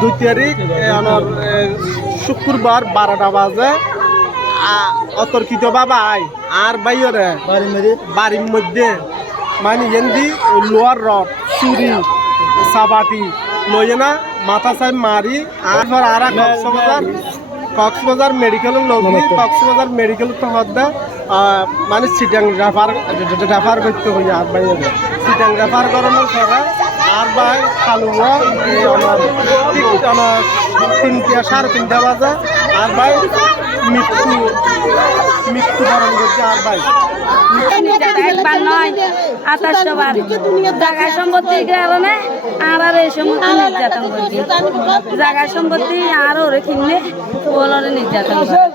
2 তারিখ আমার শুক্রবার 12টা বাজে অতর্কিত বাবা আই আর বাইরে বাড়ির মধ্যে মানে এন্দি লোয়ার রড চুরি সাবাটি লইয়ে না মাথা সাহেব মারি আর কক্সবাজার মেডিকেল লগি কক্সবাজার মেডিকেল তো হদ্দা মানে সিটাং রেফার করতে হই আর বাইরে সিটাং রেফার করানোর পরে আর ভাই খালুয়া আমার 3টা 3:30 বাজে আর ভাই মৃত্যুবরণ করছে আর ভাই একবার নয় 28 বার জায়গা সম্পত্তির কারণে আর এই সমস্ত নির্যাতন করছি জায়গা সম্পত্তি আর ওরে কিনলে ওরে নির্যাতন করে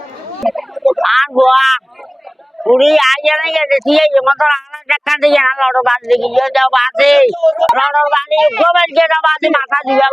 আর গোয়া পুরি আইয়া নাই গেছে এই মতো রান্না টাকা দিয়ে না লড়ো বাদ দেখি যাও বাদে লড়ো বাদে গোবেল যেটা বাদে মাথা দিয়া